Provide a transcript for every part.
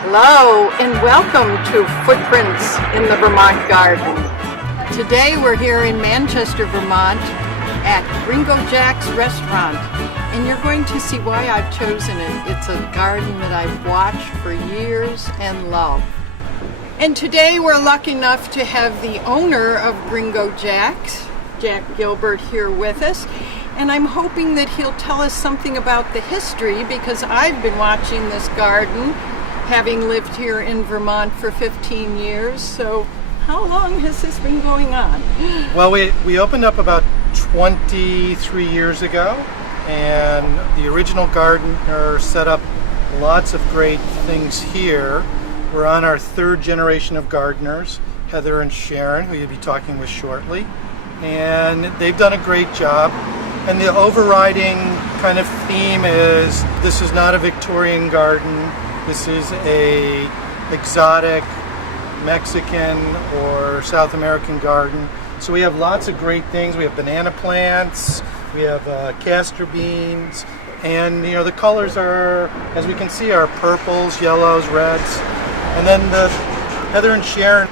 Hello and welcome to Footprints in the Vermont Garden. Today we're here in Manchester, Vermont at Gringo Jack's restaurant, and you're going to see why I've chosen it. It's a garden that I've watched for years and love. And today we're lucky enough to have the owner of Gringo Jack's, Jack Gilbert, here with us. And I'm hoping that he'll tell us something about the history, because I've been watching this garden, having lived here in Vermont for 15 years. So how long has this been going on? Well, we opened up about 23 years ago, and the original gardener set up lots of great things here. We're on our third generation of gardeners, Heather and Sharon, who you'll be talking with shortly. And they've done a great job. And the overriding kind of theme is, this is not a Victorian garden. This is a exotic Mexican or South American garden. So we have lots of great things. We have banana plants, we have castor beans, and the colors are, as we can see, are purples, yellows, reds. And then Heather and Sharon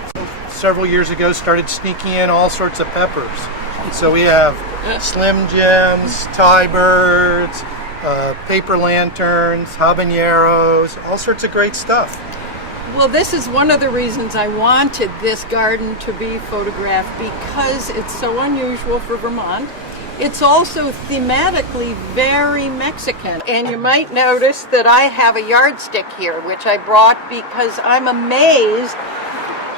several years ago started sneaking in all sorts of peppers. So we have Slim Jims, Thai birds, paper lanterns, habaneros, all sorts of great stuff. Well, this is one of the reasons I wanted this garden to be photographed, because it's so unusual for Vermont. It's also thematically very Mexican. And you might notice that I have a yardstick here, which I brought because I'm amazed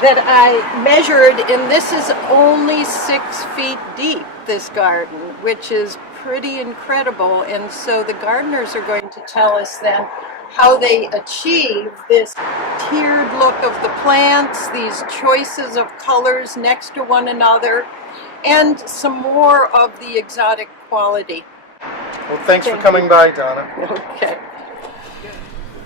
that I measured, and this is only 6 feet deep, this garden, which is pretty incredible. And so the gardeners are going to tell us then how they achieve this tiered look of the plants, these choices of colors next to one another, and some more of the exotic quality. Well, thanks for coming by, Donna. Okay.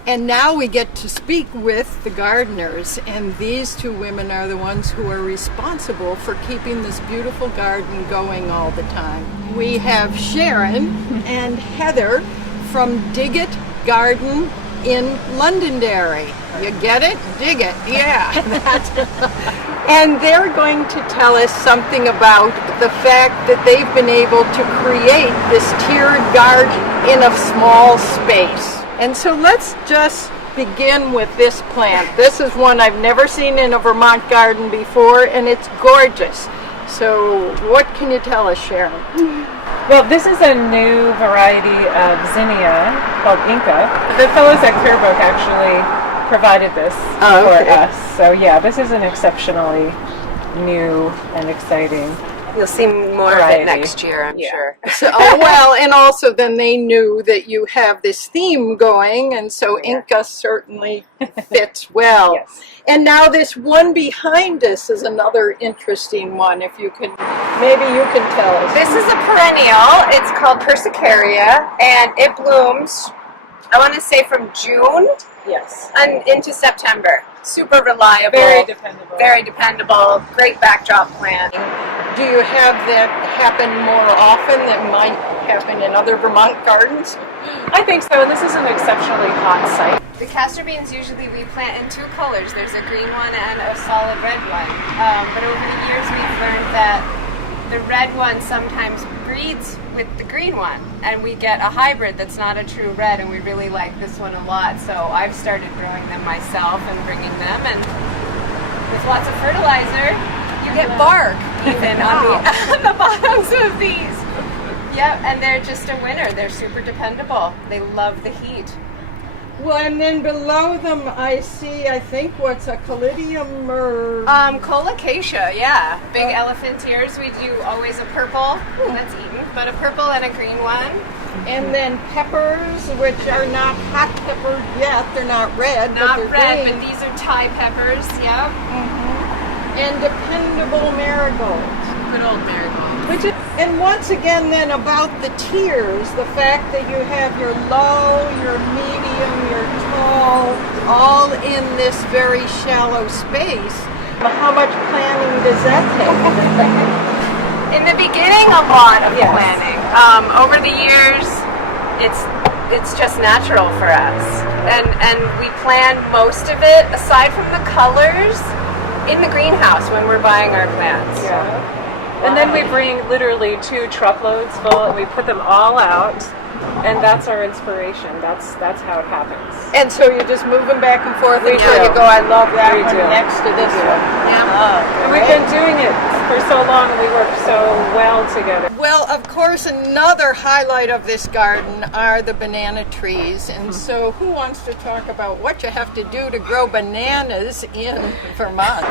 And now we get to speak with the gardeners, and these two women are the ones who are responsible for keeping this beautiful garden going all the time. We have Sharon and Heather from Dig It Garden in Londonderry. You get it? Dig it. Yeah. And they're going to tell us something about the fact that they've been able to create this tiered garden in a small space. And so let's just begin with this plant. This is one I've never seen in a Vermont garden before, and it's gorgeous. So what can you tell us, Sharon? Well, this is a new variety of zinnia called Inca. The fellows at Clearbrook actually provided this for us. So yeah, this is an exceptionally new and exciting You'll see more variety. of it next year, I'm sure. So, well, and also then they knew that you have this theme going, and so Inca certainly fits well. Yes. And now this one behind us is another interesting one. If you can, maybe you can tell us. This is a perennial. It's called Persicaria, and it blooms, I want to say, from June and into September. Super reliable. Very dependable. Very dependable. Great backdrop plant. Do you have that happen more often than might happen in other Vermont gardens? I think so, and this is an exceptionally hot site. The castor beans usually we plant in 2 colors. There's a green one and a solid red one. But over the years we've learned that the red one sometimes breeds with the green one, and we get a hybrid that's not a true red, and we really like this one a lot. So I've started growing them myself and bringing them, and with lots of fertilizer, you get bark even on the bottoms of these. Yep, and they're just a winner. They're super dependable. They love the heat. Well, and then below them I see, I think, what's a caladium or... Colocasia, yeah. Big elephant ears. We do always a purple, that's eaten, but a purple and a green one. And then peppers, which are not hot peppered yet. They're not red, Not but they're red, green. but these are Thai peppers, yep. And dependable marigolds. Good old marigold. And once again then about the tiers, the fact that you have your low, your medium, your tall, all in this very shallow space. How much planning does that take? In the beginning, a lot of planning. Over the years, it's it's just natural for us. And we plan most of it, aside from the colors, in the greenhouse when we're buying our plants. Yeah. And then we bring literally 2 truckloads full, and we put them all out, and that's our inspiration. That's how it happens. And so you just move them back and forth We until do. you go, I love that We one do. next to this one. And we've been doing it for so long, and we work so well together. Well, of course, another highlight of this garden are the banana trees. And so who wants to talk about what you have to do to grow bananas in Vermont?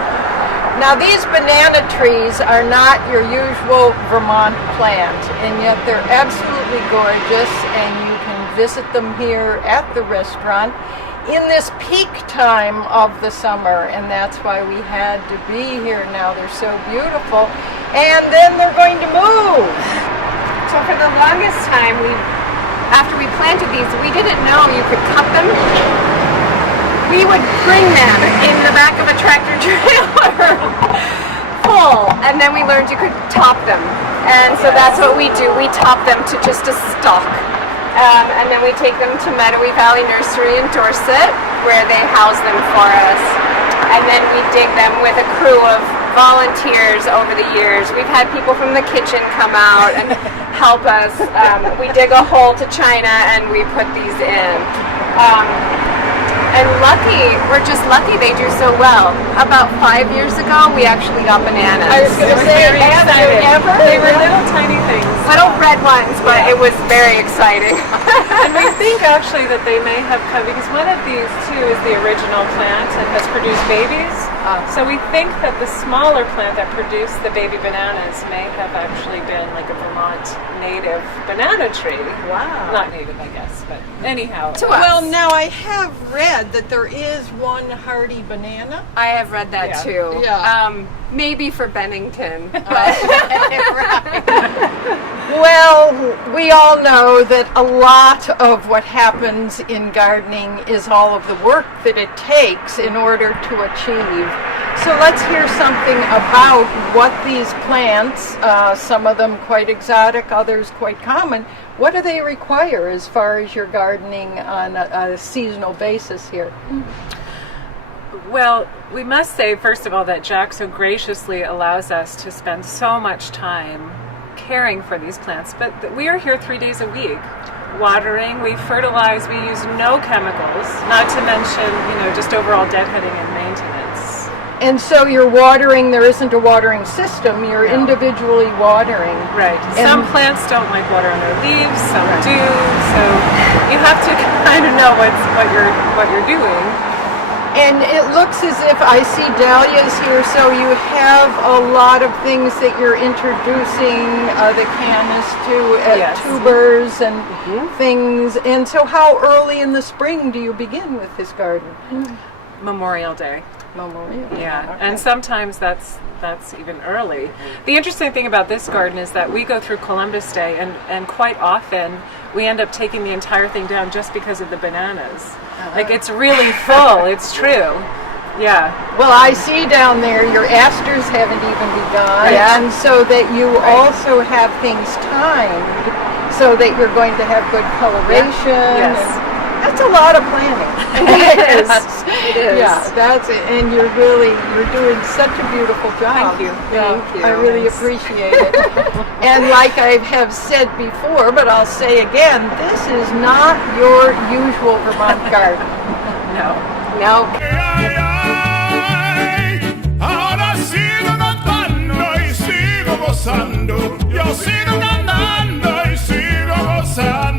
Now, these banana trees are not your usual Vermont plant, and yet they're absolutely gorgeous, and you can visit them here at the restaurant in this peak time of the summer, and that's why we had to be here now. They're so beautiful. And then they're going to move. So for the longest time, after we planted these, we didn't know you could cut them. We would bring them in the back of a tractor trailer full, and then we learned you could top them. And so that's what we do. We top them to just a stalk. And then we take them to Meadowy Valley Nursery in Dorset, where they house them for us. And then we dig them with a crew of volunteers over the years. We've had people from the kitchen come out and help us. We dig a hole to China and we put these in. And we're just lucky they do so well. About 5 years ago, we actually got bananas. I was going to say, have you ever? They were little tiny things. Little red ones, but it was very exciting. And we think actually that they may have come, because one of these too is the original plant and has produced babies. So we think that the smaller plant that produced the baby bananas may have actually been like a Vermont native banana tree. Wow. Not native, I guess, but anyhow. Well, now I have read that there is one hardy banana. I have read that too. Yeah. Maybe for Bennington. Well, we all know that a lot of what happens in gardening is all of the work that it takes in order to achieve. So let's hear something about what these plants, some of them quite exotic, others quite common, what do they require as far as your gardening on a seasonal basis here? Well, we must say, first of all, that Jack so graciously allows us to spend so much time caring for these plants. But we are here 3 days a week, watering, we fertilize, we use no chemicals, not to mention, just overall deadheading and maintenance. And so you're watering, there isn't a watering system, you're individually watering. Right. And some plants don't like water on their leaves, some do, so you have to kind of know what you're doing. And it looks as if I see dahlias here, so you have a lot of things that you're introducing the canis to, Yes. tubers and things. And so how early in the spring do you begin with this garden? Memorial Day. Memorial. Yeah, Okay. and sometimes that's even early. The interesting thing about this garden is that we go through Columbus Day, and quite often we end up taking the entire thing down just because of the bananas. Like, it's really full, it's true. Yeah. Well, I see down there your asters haven't even begun, and so that you also have things timed so that you're going to have good coloration. Yes. And that's a lot of planning. It is. It is. Yeah, that's it. And you're doing such a beautiful job. Thank you. Yeah, Thank you. I really Thanks. appreciate it. And like I have said before, but I'll say again, this is not your usual Vermont garden. No. No. Ahora sigo cantando y sigo gozando. Yo sigo cantando y sigo gozando.